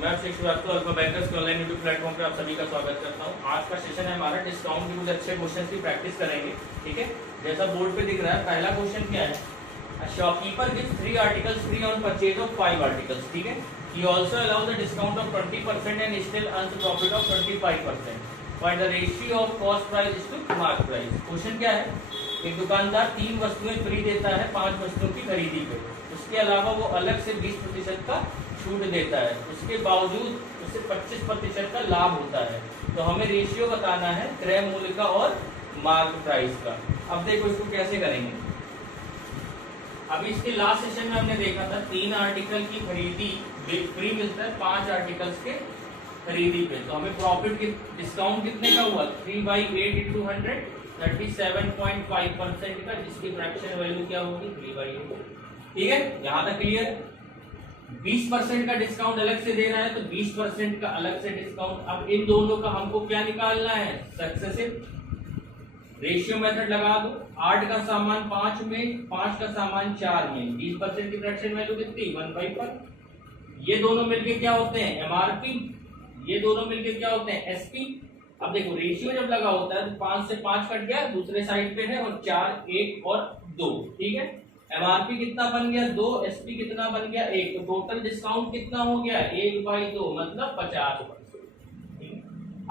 मैं अभिषेक Srivastava alpha bankers के online YouTube platform पे आप सभी का स्वागत करता हूं। आज का सेशन है हमारा डिस्काउंट के कुछ अच्छे क्वेश्चंस की प्रैक्टिस करेंगे। ठीक है, जैसा बोर्ड पे दिख रहा है, पहला क्वेश्चन क्या है, shopkeeper gives 3 articles free on purchase of 5 articles. ठीक है, he also allows the discount of 20% and still earns profit of 25%। Find the ratio of cost price to mark price. Question क्या है, एक दुकानदार 3 वस्तुएं फ्री देता है 5 वस्तुओं की खरीदी पे, उसके अलावा वो अलग से 20% का छूट देता है, उसके बावजूद उससे 25% का लाभ होता है। तो हमें रेशियो बताना है क्रय मूल्य का और मार्क प्राइस का। अब देखो इसको कैसे करेंगे। अभी इसके लास्ट सेशन में हमने देखा था 3 आर्टिकल की खरीदी फ्री मिलता है 5 आर्टिकल्स के खरीदी पे। तो हमें प्रॉफिट डिस्काउंट कितने का हुआ, 3/8 × 100 37.5% का, जिसकी फ्रैक्शन वैल्यू क्या होगी 3/8। ठीक है, यहां तक क्लियर। 20% का डिस्काउंट अलग से दे रहा है तो 20% का अलग से डिस्काउंट। अब इन दोनों का हमको क्या निकालना है, सक्सेसिव रेशियो मेथड लगा दो। 8 का सामान 5 में, 5 का सामान 4 में, 20% की फ्रैक्शन वैल्यू कितनी 1/5। ये दोनों मिलके क्या होते हैं एमआरपी, ये दोनों मिलके क्या होते हैं एसपी। अब देखो रेशियो जब लगा होता है तो 5 से 5 कट गया, दूसरे साइड पे है, और 4 1 और 2। ठीक है, एमआरपी कितना बन गया 2, एसपी कितना बन गया 1, तो टोटल डिस्काउंट कितना हो गया 1/2 मतलब 50%।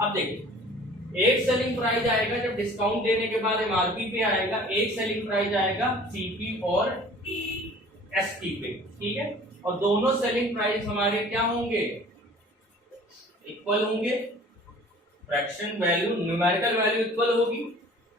अब देखिए एक सेलिंग प्राइस आएगा जब डिस्काउंट देने के बाद एमआरपी पे आएगा, एक सेलिंग प्राइस आएगा सीपी और एसपी पे। ठीक है, और दोनों सेलिंग प्राइस हमारे क्या होंगे, इक्वल होंगे, fraction value numerical value equal होगी।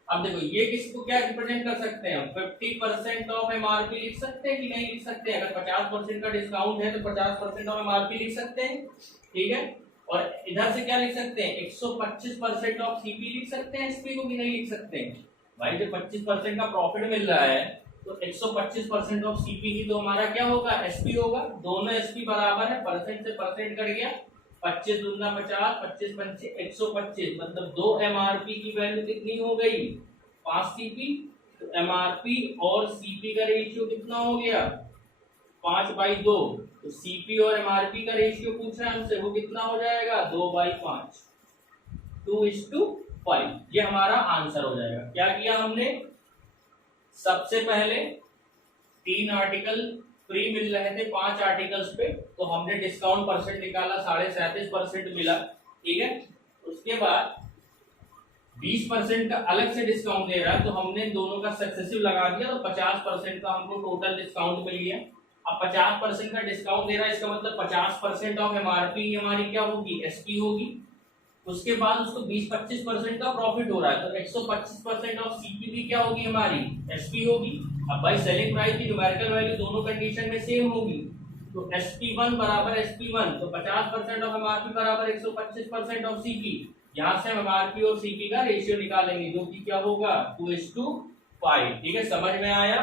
अब देखो ये किसको क्या रिप्रेजेंट कर सकते हैं, 50% ऑफ एमआरपी लिख सकते हैं कि नहीं लिख सकते हैं। अगर 50% का डिस्काउंट है तो 50% ऑफ एमआरपी लिख सकते हैं। ठीक है, और इधर से क्या लिख सकते हैं 125% ऑफ सीपी लिख सकते हैं, एसपी को भी नहीं लिख सकते हैं। भाई जब 25% का प्रॉफिट मिल रहा है तो 125% ऑफ सीपी ही तो हमारा क्या होगा एसपी होगा। दोनों एसपी बराबर है, परसेंट से परसेंट कट गया, 25 दूना 50, 25 पंचे 125, मतलब 2 एमआरपी की वैल्यू कितनी हो गई 5 सीपी। तो एमआरपी और सीपी का रेशियो कितना हो गया 5/2। तो सीपी और एमआरपी का रेशियो पूछ रहा है हमसे, वो कितना हो जाएगा 2/5, 2:5। ये हमारा आंसर हो जाएगा। क्या किया हमने, सबसे पहले 3 आर्टिकल फ्री मिल रहे थे 5 आर्टिकल्स पे, तो हमने डिस्काउंट परसेंट निकाला 37.5% मिला। ठीक है, उसके बाद 20% का अलग से डिस्काउंट दे रहा है तो हमने दोनों का सक्सेसिव लगा दिया, तो 50% का हमको टोटल डिस्काउंट मिल गया। अब 50% का डिस्काउंट दे रहा है, इसका मतलब 50% ऑफ एमआरपी हमारी क्या होगी एसपी होगी। उसके बाद उसको 20-25% का प्रॉफिट हो रहा है तो 125% ऑफ सीपी भी क्या होगी हमारी एसपी होगी। अब भाई सेलिंग प्राइस की न्यूमेरिकल वैल्यू दोनों कंडीशन में सेम होगी, तो SP1 बराबर SP1, तो 50% ऑफ एमआरपी बराबर 125% ऑफ सीपी। यहां से हम एमआरपी और सीपी का रेशियो निकालेंगे जो कि क्या होगा 2:5। ठीक है, समझ में आया।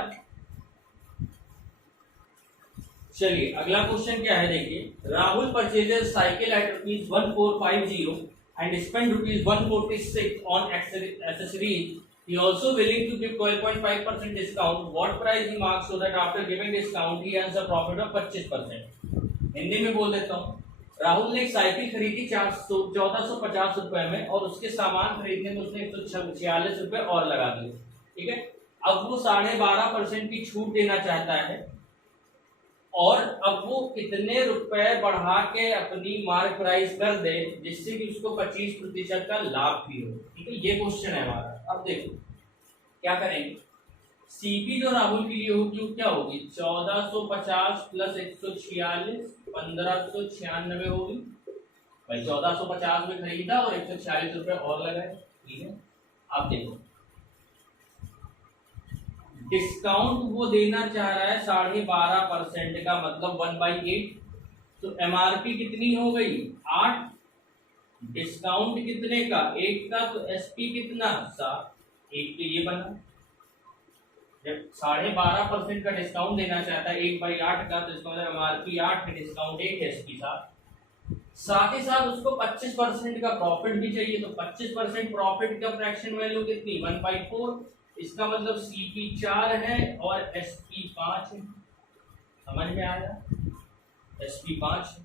चलिए अगला क्वेश्चन क्या है, देखिए Rahul purchases cycle at ₹1450 and spend ₹146 on accessories. He also willing to give 12.5% discount. What price he marks so that after giving discount he earns a profit of 25%. Hindi में बोल देता हूँ, राहुल ने एक साइकिल खरीदी 1450 रुपए में और उसके सामान खरीदने में उसने 146 रुपए और लगा दिए। ठीक है, अब वो 12.5% की छूट देना चाहता है और अब वो कितने रुपए बढ़ा के अपनी मार्क प्राइस कर दे जिससे कि उसको 25% का लाभ भी हो। ठीक है, ये क्वेश्चन है हमारा। अब देखो क्या करेंगे, सीपी जो राहुल के लिए होगी वो क्या होगी 1450 प्लस 146 1596 होगी। भाई 1450 में खरीदा और 146 रुपए और लगाए। ठीक है, अब देखो डिस्काउंट वो देना चाह रहा है 12.5% का, मतलब 1/8। तो एमआरपी कितनी हो गई 8, डिस्काउंट कितने का 1 का, तो एसपी कितना 7, 1 तो ये बना। जब 12.5% का डिस्काउंट देना चाहता है 1/8 का, तो इसका मतलब एमआरपी 8 है, डिस्काउंट 1 है, एसपी 7। साथ ही साथ उसको 25% का प्रॉफिट भी चाहिए, तो 25% प्रॉफिट का फ्रैक्शन वैल्यू कितनी 1/4। इसका मतलब सीपी 4 है और एसपी 5 है। समझ में आया, एसपी 5 है।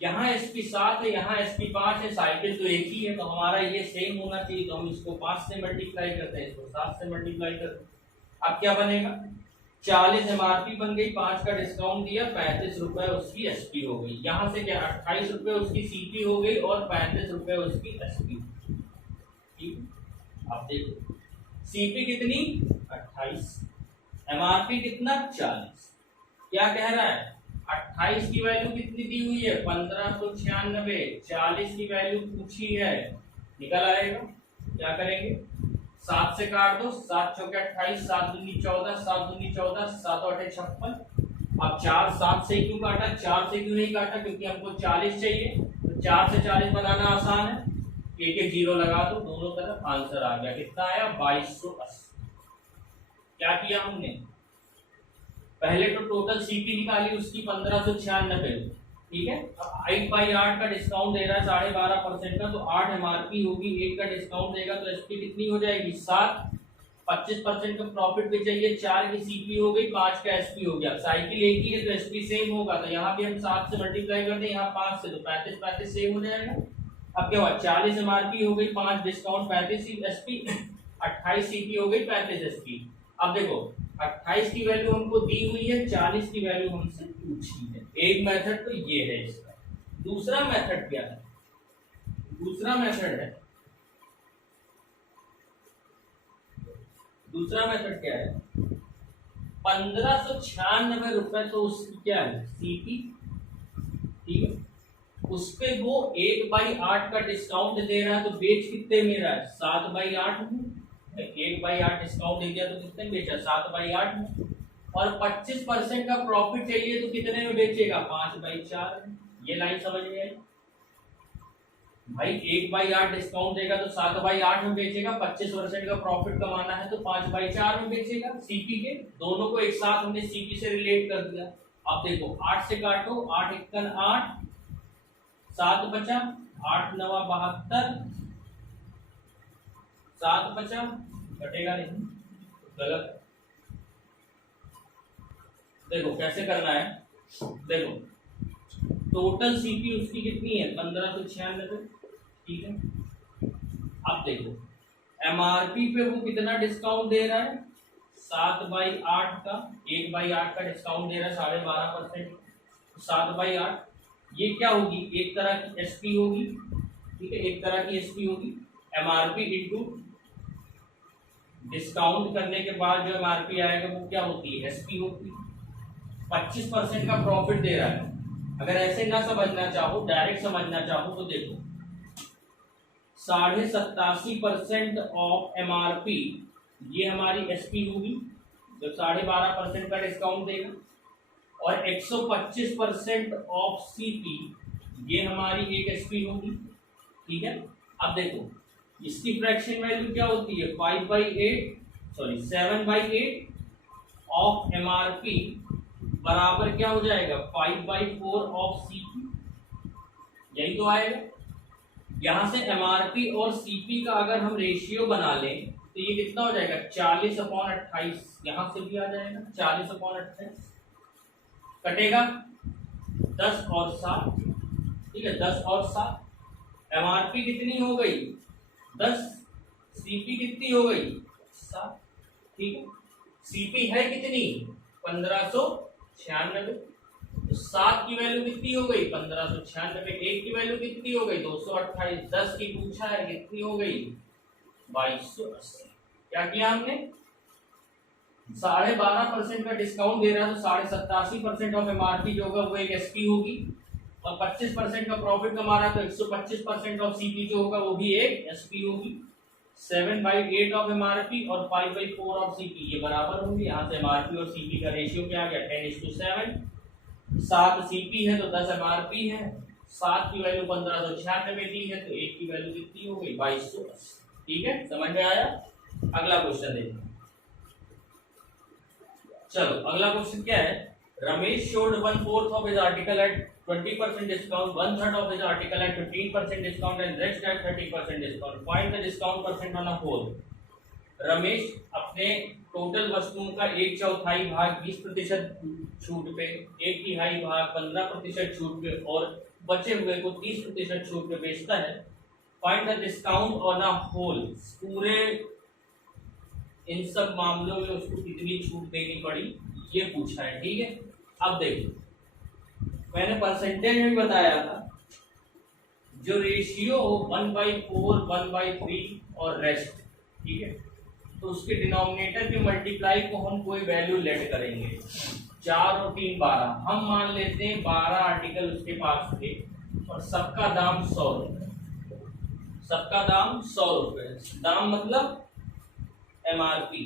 यहाँ SP 7 है, यहाँ SP 5 है, साइकिल तो एक ही है, तो हमारा ये सेम होना चाहिए, तो हम इसको 5 से मल्टीप्लाई करते हैं, इसको 7 से मल्टीप्लाई करते हैं। अब क्या बनेगा, 40 MRP बन गई, 5 का डिस्काउंट दिया, 35 रुपए उसकी SP हो गई। यहाँ से क्या 28 रुपए उसकी CP हो गई और 35 रुपए उसकी SP। ठीक, अब देखो CP कितनी 28, MRP कितना 40, क्या कह रहा है 28 की वैल्यू कितनी दी हुई है 1596, 40 की वैल्यू पूछी है, निकल आएगा। क्या करेंगे 7 से काट दो, 7 चौके 28, 7 दूनी 14, 7 दूनी 14, 7 8 56। अब 4 7 से क्यों काटा, 4 से क्यों नहीं काटा, क्योंकि हमको 40 चाहिए, तो 4 से 40 बनाना आसान है, एक एक जीरो लगा दो दोनों तरफ, आंसर आ गया, कितना आया 2280। क्या किया हमने, पहले तो टोटल सीपी निकाली उसकी 1596, ठीक है। अब 8/8 का डिस्काउंट दे रहा है 12.5% का, तो 8 MRP होगी, 1 का डिस्काउंट देगा तो एसपी कितनी हो जाएगी 7, 25% का प्रॉफिट भी चाहिए, 4 की सीपी हो गई, 5 का एसपी हो गया। साइकिल एक ही है तो एसपी सेम होगा, तो यहाँ भी हम 7 से मल्टीप्लाई करते हैं, यहाँ 5 से, तो 35 सेम हो जाएगा। अब क्या हुआ 40 MRP हो गई, 5 डिस्काउंट 35 एसपी, 28 सीपी हो गई, 35 एसपी। अब देखो 28 की वैल्यू हमको दी हुई है, 40 की वैल्यू हमसे पूछी है। एक मेथड तो ये है इसका। दूसरा मेथड क्या है, दूसरा मेथड है, दूसरा मेथड क्या है 1596 रुपए, तो उसकी क्या है सीपी, ठीक है, उस पे वो 1/8 का डिस्काउंट दे रहा है, तो बेच कितने में रहा है 7/8 में, 1/8 डिस्काउंट दे दिया तो कितने बेचा 7/8 में, और 25% का प्रॉफिट चाहिए तो कितने में बेचेगा 5/4 में। ये लाइन समझ में आई भाई, 1/8 डिस्काउंट देगा तो 7/8 में बेचेगा, 25% का प्रॉफिट कमाना है तो 5/4 में बेचेगा। सीपी के दोनों को एक साथ हमने सीपी से रिलेट कर दिया। अब देखो 8 से काटो, 8 1 8, 7 बचा, 8 9 72, 7 बचा, कटेगा नहीं, गलत। देखो कैसे करना है, देखो टोटल सीपी उसकी कितनी है 1596, ठीक है। अब देखो एमआरपी पे वो कितना डिस्काउंट दे रहा है 7/8 का, 1/8 का डिस्काउंट दे रहा है 12.5%, 7/8 ये क्या होगी एक तरह की एसपी होगी, ठीक है, एक तरह की एसपी होगी। एमआरपी इंटू डिस्काउंट करने के बाद जो एमआरपी आएगा वो क्या होती है एसपी होती है। 25% का प्रॉफिट दे रहा है। अगर ऐसे ना समझना चाहो, डायरेक्ट समझना चाहो तो देखो 87.5% ऑफ एमआरपी ये हमारी एसपी होगी, जब 12.5% का डिस्काउंट देगा, और 125% ऑफ सीपी ये हमारी एक एसपी होगी, ठीक है। अब देखो इसकी फ्रैक्शन वैल्यू क्या होती है 7/8 ऑफ एमआरपी बराबर क्या हो जाएगा 5/4 ऑफ सीपी, यही तो आएगा। यहां से एमआरपी और सीपी का अगर हम रेशियो बना लें तो ये कितना हो जाएगा 40/28, यहां से भी आ जाएगा 40/28, कटेगा 10 और 7, ठीक है, 10 और 7। एमआरपी कितनी हो गई 10, सीपी कितनी हो गई 7, ठीक है। सीपी है कितनी 1596, तो 7 की वैल्यू कितनी हो गई 1596, 1 की वैल्यू कितनी हो गई 228, 10 की पूछा है कितनी हो गई 2280। क्या किया हमने 12.5% का डिस्काउंट दे रहा है तो 87.5% ऑफ एमआरपी जो होगा वो एक एसपी होगी, और 25% का प्रॉफिट कमा रहा है तो 125% ऑफ सीपी जो होगा वो भी एक एसपी होगी। 7/8 ऑफ एमआरपी और 5/4 ऑफ सीपी ये बराबर होंगे। यहाँ से एमआरपी और सीपी का रेशियो क्या आ गया 10:7। 7 सीपी है तो 10 एमआरपी है, 7 की वैल्यू 1596 में दी है तो 1 की वैल्यू कितनी हो गई 2280, ठीक है, समझ में आया। अगला क्वेश्चन देखिए, चलो अगला क्वेश्चन क्या है, Ramesh showed 1/4 of his article at 20% discount, 1/3 of his article at 15% discount and rest at 30% discount. Find the discount percent on a whole. Ramesh अपने टोटल वस्तुओं का 1/4 भाग 20% छूट पे, 1/3 भाग 15% छूट पे और बचे हुए को 30% छूट पे बेचता है। Find the discount on a whole, पूरे इन सब मामलों में उसको कितनी छूट देनी पड़ी ये पूछा है। ठीक है, अब देखो मैंने परसेंटेज में बताया था, जो रेशियो 1/4, 1/3 और रेस्ट, ठीक है, तो उसके डिनोमिनेटर के मल्टीप्लाई को हम कोई वैल्यू लेट करेंगे। 4 और 3 12, हम मान लेते हैं 12 आर्टिकल उसके पास थे और सबका दाम 100 रुपए, सबका दाम 100 रुपए, दाम मतलब एमआरपी,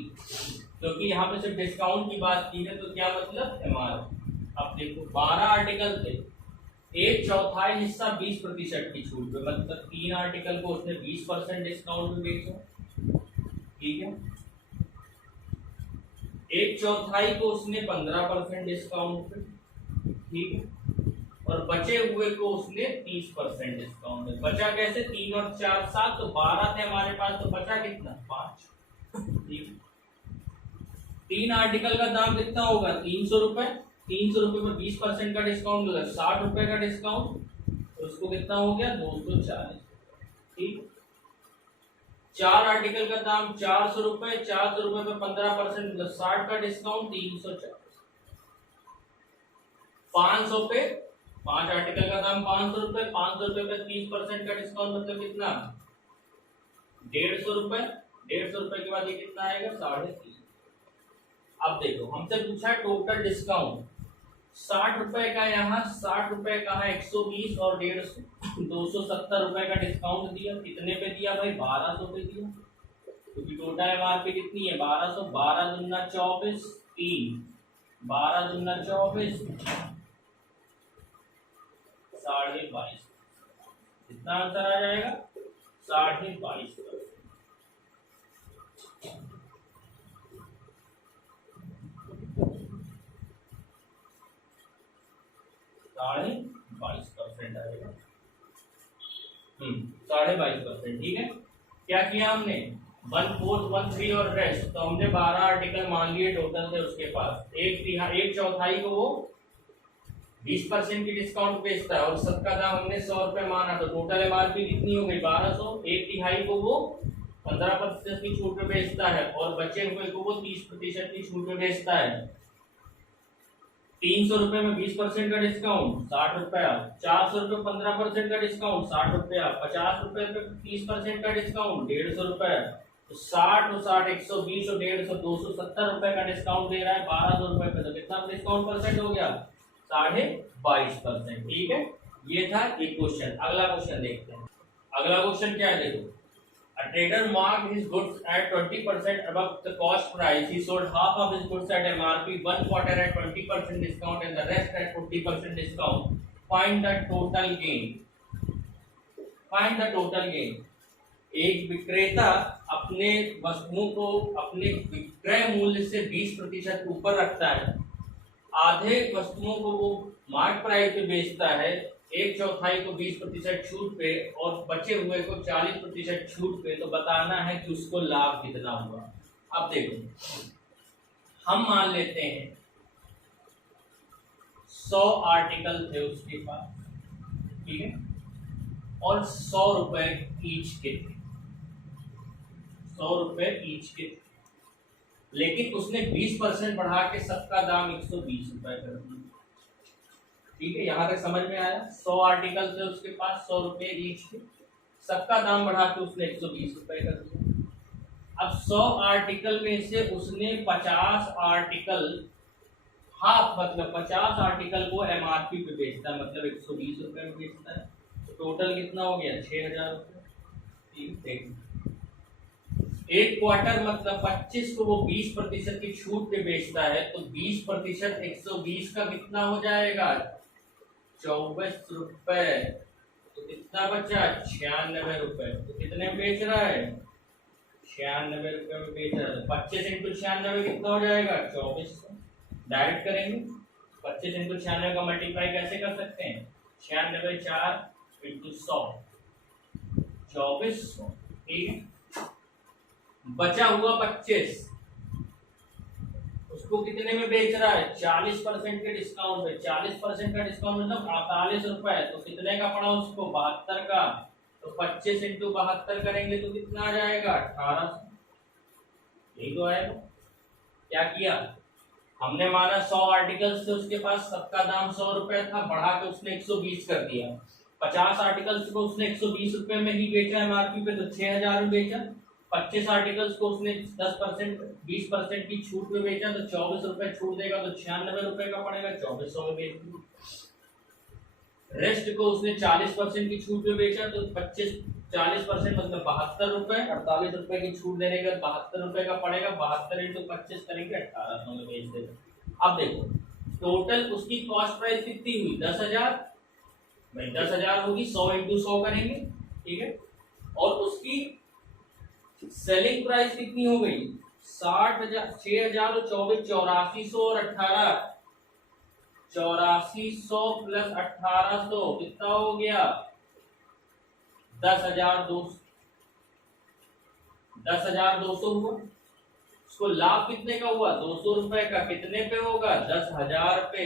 क्योंकि यहाँ पे सिर्फ डिस्काउंट की बात की है तो क्या मतलब एमआरपी। अब देखो 12 आर्टिकल थे, एक चौथाई हिस्सा 20% की छूट पे, मतलब 3 आर्टिकल को उसने 20% डिस्काउंट में बेचा, ठीक है, एक चौथाई को उसने 15% डिस्काउंट पे, ठीक है, और बचे हुए को उसने 30% डिस्काउंट में। बचा कैसे, 3 और 4 7, तो 12 थे हमारे पास, तो बचा कितना 5, ठीक है। 3 आर्टिकल का दाम कितना होगा 300 रुपए, 300 रुपए में 20% का डिस्काउंट होगा 60 रुपए का डिस्काउंट, तो उसको कितना हो गया 240, ठीक। 4 आर्टिकल का दाम 400 रुपए, 400 रुपए में 15% मतलब 60 का डिस्काउंट 340। 500 पे 5 आर्टिकल का दाम 500 रुपए, 500 रुपए पे 30% का डिस्काउंट मतलब कितना 150 रुपए, 150 रुपए के बाद ये कितना आएगा 350। अब देखो हमसे पूछा है टोटल डिस्काउंट 60 रुपए का, यहाँ 60 रुपए का है 120 और 150, 270 रुपए का डिस्काउंट दिया, कितने पे दिया भाई 1200 पे दिया, क्योंकि टोटल एमआरपी कितनी है 1200, 12 दूना 24, 3 12 दूना 24, 22.5, कितना आंसर आ जाएगा 22.5। 22.5% आएगा, 22.5%, ठीक है। क्या किया हमने 1 4 1 3 और रेस्ट, तो हमने 12 आर्टिकल मान लिए टोटल थे उसके पास, एक चौथाई को वो 20% की डिस्काउंट बेचता है और सबका दाम हमने 100 रुपए माना, तो टोटल एमआरपी कितनी हो गई 1200, एक तिहाई को वो 15% की छूट पे बेचता है और बचे हुए को वो 30% की छूट पे बेचता है। 300 रुपए में 20% का डिस्काउंट 60 रुपया, 400 रुपए 15% का डिस्काउंट 60 रुपया, 50 रुपए पे 30% का डिस्काउंट 150 रुपए, तो 60 और 60 120 और 150 270 रुपए का डिस्काउंट दे रहा है 1200 रुपए पे, तो कितना डिस्काउंट परसेंट हो गया 22.5%, ठीक है। ये था एक क्वेश्चन। अगला क्वेश्चन देखते हैं। अगला क्वेश्चन क्या है देखो, a trader marked his goods at 20% above the cost price. He sold half of his goods at MRP, 1/4 at 20% discount and the rest at 50% discount. Find the total gain. Find the total gain. एक विक्रेता अपने वस्तुओं को अपने विक्रय मूल्य से 20% ऊपर रखता है, आधे वस्तुओं को वो मार्क प्राइस पे बेचता है, एक चौथाई को 20% छूट पे और बचे हुए को 40% छूट पे, तो बताना है कि उसको लाभ कितना हुआ। अब देखो हम मान लेते हैं 100 आर्टिकल थे उसके पास, ठीक है, और 100 रुपए ईच के थे, 100 रुपए ईच के थे, लेकिन उसने 20% बढ़ा के सबका दाम 120 रुपए कर दिया, ठीक है। यहां तक समझ में आया। 100 आर्टिकल थे उसके पास, 100 रुपए ईच के, सबका दाम बढ़ा के उसने 120 रुपए कर दिया। अब 100 आर्टिकल में से उसने 50 आर्टिकल, हाफ मतलब 50 आर्टिकल को एमआरपी पे बेचता है, मतलब 120 रुपए में बेचता है, तो टोटल कितना हो गया 6000 रुपए, ठीक है। एक क्वार्टर मतलब 25 को वो 20% की छूट पे बेचता है, तो 20% 120 का कितना हो जाएगा 24 रुपए, तो कितना बचा 96 रुपए, तो कितने में बेच रहा है 96 रुपए में बेच रहा है। 25 इंटू 96 कितना हो जाएगा 24। डायरेक्ट करेंगे 25 इंटू 96 का मल्टीप्लाई कैसे कर सकते हैं 96 4 इंटू 100 2400, ठीक है। बचा हुआ 25, उस उसको कितने में बेच रहा है, 40% के डिस्काउंट में। 40% का डिस्काउंट मतलब 48 रुपए, तो कितने का पड़ा उसको, 72 का। तो 25 इंटू 72 करेंगे तो कितना आ जाएगा, 1800। यही तो आएगा। क्या किया हमने, माना 100 आर्टिकल्स थे उसके पास, सबका दाम 100 रुपए था, बढ़ा के उसने 120 कर दिया। 50 आर्टिकल्स को उसने 120 रुपए में ही बेचा एमआरपी पे, तो 6000 में बेचा। 25 आर्टिकल्स को उसने 10% 20% की छूट में बेचा, तो 24 रुपए छूट देगा, तो 96 रुपए का पड़ेगा, 2400 में बेच दिया। रेस्ट को उसने 40% की छूट में बेचा, तो 40% मतलब 72 रुपए, 48 रुपए की छूट देने का 72 रुपए का पड़ेगा। 72 इंटू 25 करेंगे 1800 में बेच देगा। अब देखो टोटल उसकी कॉस्ट प्राइस कितनी हुई, 10,000। भाई 10,000 होगी, 100 इंटू 100 करेंगे, ठीक है। और उसकी सेलिंग प्राइस कितनी हो गई, 60,000, 6,000 और 24, 8400 और 18, 8400 प्लस 1800 कितना हो गया, 10,200 हुआ। उसको लाभ कितने का हुआ, 200 रुपए का। कितने पे होगा, 10,000 पे।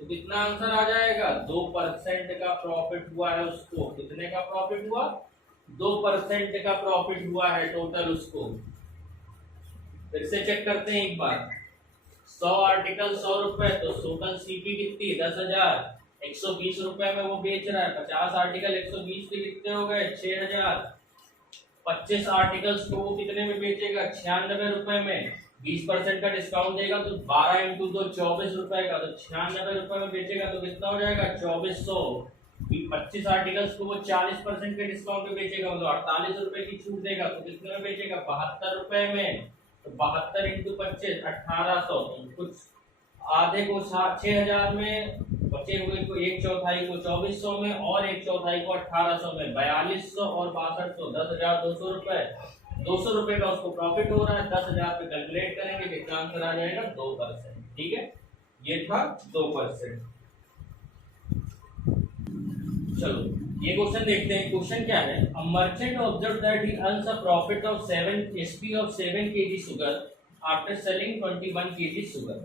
तो कितना आंसर आ जाएगा, 2% का प्रॉफिट हुआ है उसको। कितने का प्रॉफिट हुआ, 2% का प्रॉफिट हुआ है टोटल उसको। फिर से चेक करते हैं एक बार। 100 आर्टिकल 100 रुपए, तो टोटल सीपी कितनी, 10,000। 120 रुपए में वो बेच रहा है। 50 आर्टिकल 120 के कितने हो गए, 6,000। 25 आर्टिकल्स को वो कितने में बेचेगा, 96 रुपए में। 20% का डिस्काउंट देगा तो 12 इंटू 2 24 रुपए का, तो 96 रुपए में बेचेगा, तो कितना हो जाएगा, 2400। 25 आर्टिकल्स को वो 40% के डिस्काउंट में बेचेगा, मतलब 48 रुपए की छूट देगा, तो कितने में बेचेगा, 72 रुपए में। तो 72 इंटू 25 1800। कुछ आधे को 6,000 में, बचे हुए को 1/4 को 2400 में, और 1/4 को 1800 में। 4200 और 6200, 10,200 रुपए। 200 रुपए का उसको प्रॉफिट हो रहा है। 10,000 पे कैलकुलेट करेंगे, कितना आंसर आ जाएगा, 2%। ठीक है, ये था 2%। चलो ये क्वेश्चन देखते हैं। क्वेश्चन क्या है, a merchant observe that he earns a profit of 7 SP of 7 kg sugar after selling 21 kg sugar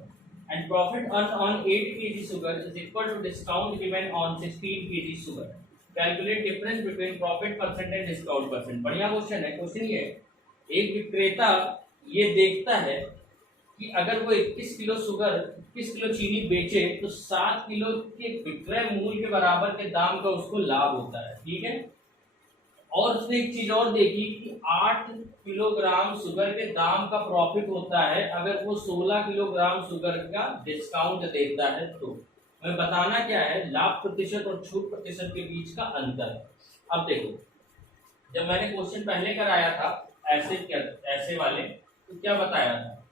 and profit earned on 8 kg sugar is equal to discount given on 16 kg sugar. Calculate difference between profit percent and discount percent. बढ़िया question है। Question ये, एक विक्रेता ये देखता है कि अगर वो 21 किलो शुगर 21 किलो चीनी बेचे तो 7 किलो के विक्रय मूल्य के बराबर के दाम का उसको लाभ होता है। ठीक है, और उसने एक चीज और देखी कि 8 किलोग्राम शुगर के दाम का प्रॉफिट होता है अगर वो 16 किलोग्राम शुगर का डिस्काउंट देता है। तो हमें बताना क्या है, लाभ प्रतिशत और छूट प्रतिशत के बीच का अंतर। अब देखो, जब मैंने क्वेश्चन पहले कराया था ऐसे वाले, तो क्या बताया था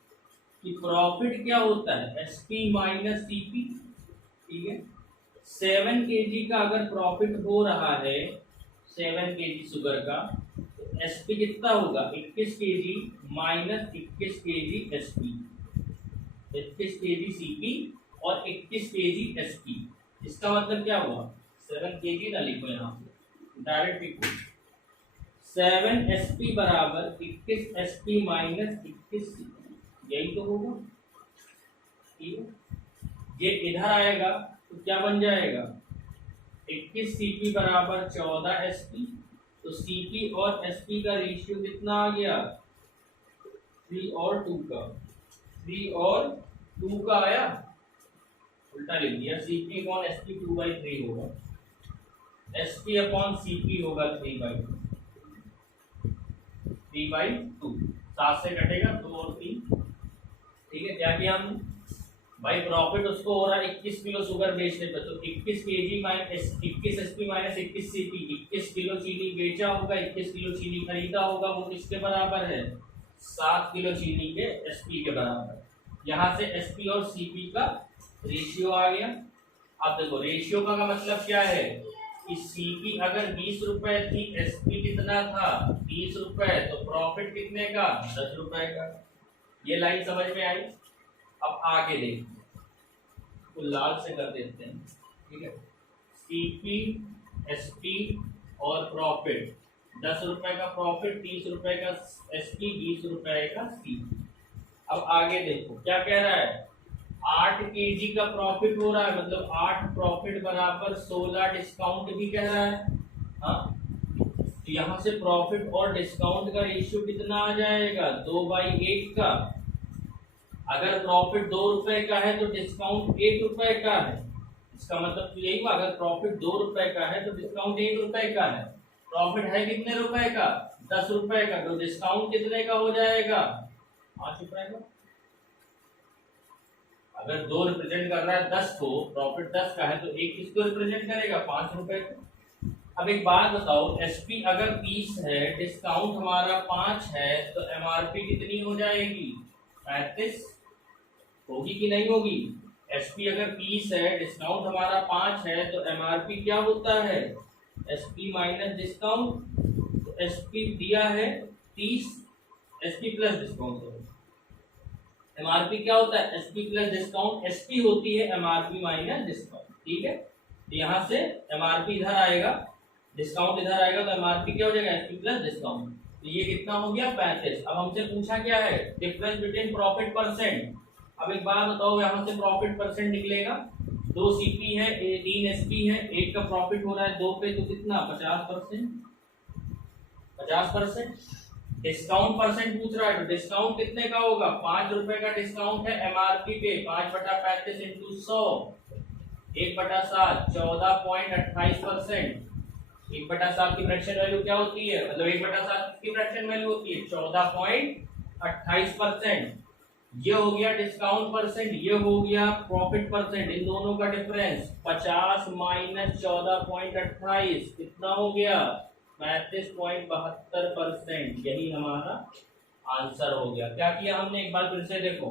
कि प्रॉफिट क्या होता है, एसपी माइनस सीपी। ठीक है, 7 kg का अगर प्रॉफिट हो रहा है 7 kg शुगर का, तो एसपी कितना होगा, 21 kg minus 21 kg SP, 21 kg CP और 21 kg एसपी। इसका मतलब क्या हुआ, 7 kg ना लिखो यहाँ पे, डायरेक्ट लिखो 7 एसपी बराबर 21 एसपी माइनस 21 सीपी, यही तो होगा। ठीक है, ये इधर आएगा तो क्या बन जाएगा, 21 सीपी बराबर 14 एसपी। तो सीपी और एसपी का रेशियो कितना आ गया, 3 और 2 का, 3 और 2 का आया, उल्टा लिख दिया। सीपी अपॉन एसपी 2/3 होगा, एसपी अपॉन सीपी होगा 3/2। 7 से कटेगा 2 और 3। ठीक है, क्या किया हमने भाई, प्रॉफिट उसको हो रहा है 21 किलो शुगर बेचने पर, तो 21 kg minus 21 SP minus 21 CP. 21 kilo चीनी बेचा होगा, 21 किलो चीनी खरीदा होगा, वो किसके बराबर है, 7 किलो चीनी के एसपी के बराबर। यहाँ से एसपी और सीपी का रेशियो आ गया। अब देखो रेशियो का मतलब क्या है कि सीपी अगर 20 रुपए थी, एसपी कितना था, 20 रुपए, तो प्रॉफिट कितने का, 10 रुपए का। ये लाइन समझ में आई। अब आगे देखिए, तो लाल से कर देते हैं। ठीक है, सीपी एसपी और प्रॉफिट, 10 रुपए का प्रॉफिट, 30 रुपए का एसपी, 20 रुपए का सीपी। अब आगे देखो क्या कह रहा है, 8 केजी का प्रॉफिट हो रहा है, मतलब 8 प्रॉफिट बराबर 16 डिस्काउंट भी कह रहा है। हाँ, तो यहाँ से प्रॉफिट और डिस्काउंट का रेशियो कितना आ जाएगा, 2/1 का। अगर प्रॉफिट 2 रुपए का है तो डिस्काउंट 1 रुपए का है, इसका मतलब तो यही हुआ, अगर प्रॉफिट 2 रुपए का है तो डिस्काउंट 1 रुपए का है। प्रॉफिट है कितने रुपए का, 10 रुपए का, तो डिस्काउंट कितने का हो जाएगा, 5 रुपए का। अगर 2 रिप्रेजेंट कर रहा है 10 को, प्रॉफिट 10 का है, तो 1 किसको रिप्रेजेंट करेगा, 5 रुपए को। अब एक बात बताओ, एसपी अगर 30 है, डिस्काउंट हमारा 5 है, तो एमआरपी कितनी हो जाएगी, 35 होगी कि नहीं होगी। एसपी अगर 30 है, डिस्काउंट हमारा 5 है, तो एमआरपी क्या होता है, एसपी माइनस डिस्काउंट। तो एसपी दिया है 30, एसपी प्लस डिस्काउंट, एमआरपी क्या होता है, एसपी प्लस डिस्काउंट। एसपी होती है एमआरपी माइनस डिस्काउंट, ठीक है। तो यहाँ से एमआरपी इधर आएगा, डिस्काउंट इधर आएगा, तो एमआरपी क्या हो जाएगा, एसपी प्लस डिस्काउंट। तो ये कितना हो गया, 35। अब हमसे पूछा क्या है, डिफरेंस बिटवीन प्रॉफिट परसेंट। अब एक बात बताओ, यहाँ से प्रॉफिट परसेंट निकलेगा, 2 सीपी है, 3 एसपी है, एक का प्रॉफिट हो रहा है 2 पे, तो कितना, 50%। 50% डिस्काउंट परसेंट पूछ रहा है, तो डिस्काउंट कितने का होगा, 5 रुपए का डिस्काउंट है एमआरपी पे, 5/35 इंटू 100, 1/7, 14.28%। 1/7 की फ्रैक्शन वैल्यू क्या होती है, मतलब 1/7 की फ्रैक्शन वैल्यू होती है 14.28%। ये हो गया डिस्काउंट परसेंट, ये हो गया प्रॉफिट परसेंट, इन दोनों का डिफरेंस 50 माइनस 14.28 कितना हो गया, 35.72%। यही हमारा आंसर हो गया। क्या किया हमने, एक बार फिर से देखो,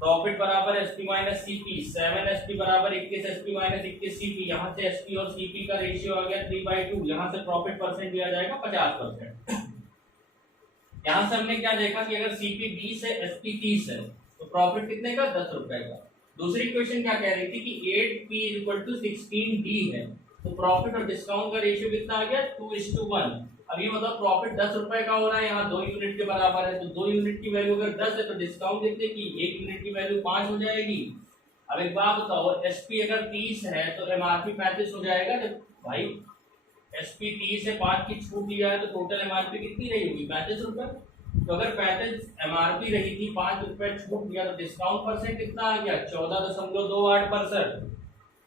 प्रॉफिट बराबर एसपी माइनस सीपी, 7 एसपी बराबर 21 एसपी माइनस 21 सीपी। यहाँ से एसपी और सीपी का रेशियो आ गया 3/2। यहाँ से प्रॉफिट परसेंट दिया जाएगा 50%। यहाँ से हमने क्या देखा कि अगर सीपी 20 है, एसपी 30 है, तो प्रॉफिट कितने का, 10 रुपए का। दूसरी क्वेश्चन क्या कह रही थी कि 8p = 16d है, तो प्रॉफिट और डिस्काउंट का रेशियो कितना आ गया, 2:1। अब ये मतलब प्रॉफिट 10 रुपए का हो रहा है, यहाँ 2 यूनिट के बराबर है, तो 2 यूनिट की वैल्यू अगर 10 है, तो डिस्काउंट कितने की, 1 यूनिट की वैल्यू 5 हो जाएगी। अब एक बात बताओ, एसपी अगर 30 है, तो एमआरपी 35 हो जाएगा। जब भाई एसपी 30 से 5 की छूट दिया है, तो टोटल एमआरपी कितनी रही होगी, 35 रुपए। तो अगर 35 एमआरपी रही थी, 5 रुपए छूट दिया, तो डिस्काउंट परसेंट कितना आ गया, 14.28%।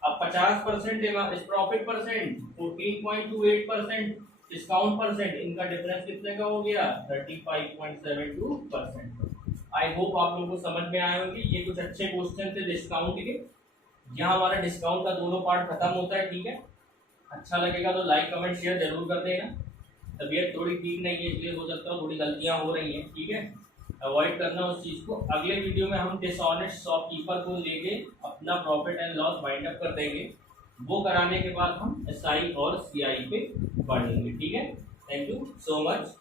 अब 50% इस प्रॉफिट परसेंट, 14.28% डिस्काउंट परसेंट, इनका डिफरेंस कितने का हो गया, 35.72%। आई होप आप लोगों को समझ में आए होंगे। ये कुछ अच्छे क्वेश्चन थे डिस्काउंट के। यहाँ हमारा डिस्काउंट का दोनों पार्ट खत्म होता है, ठीक है। अच्छा लगेगा तो लाइक कमेंट शेयर जरूर कर देना। तबीयत थोड़ी ठीक नहीं है, इसलिए हो सकता है थोड़ी गलतियां हो रही हैं, ठीक है। अवॉइड करना उस चीज़ को। अगले वीडियो में हम डिसऑनेस्ट शॉपकीपर को लेके अपना profit and loss wind up कर देंगे। वो कराने के बाद हम एसआई और सीआई पे बढ़ेंगे, ठीक है। Thank you so much.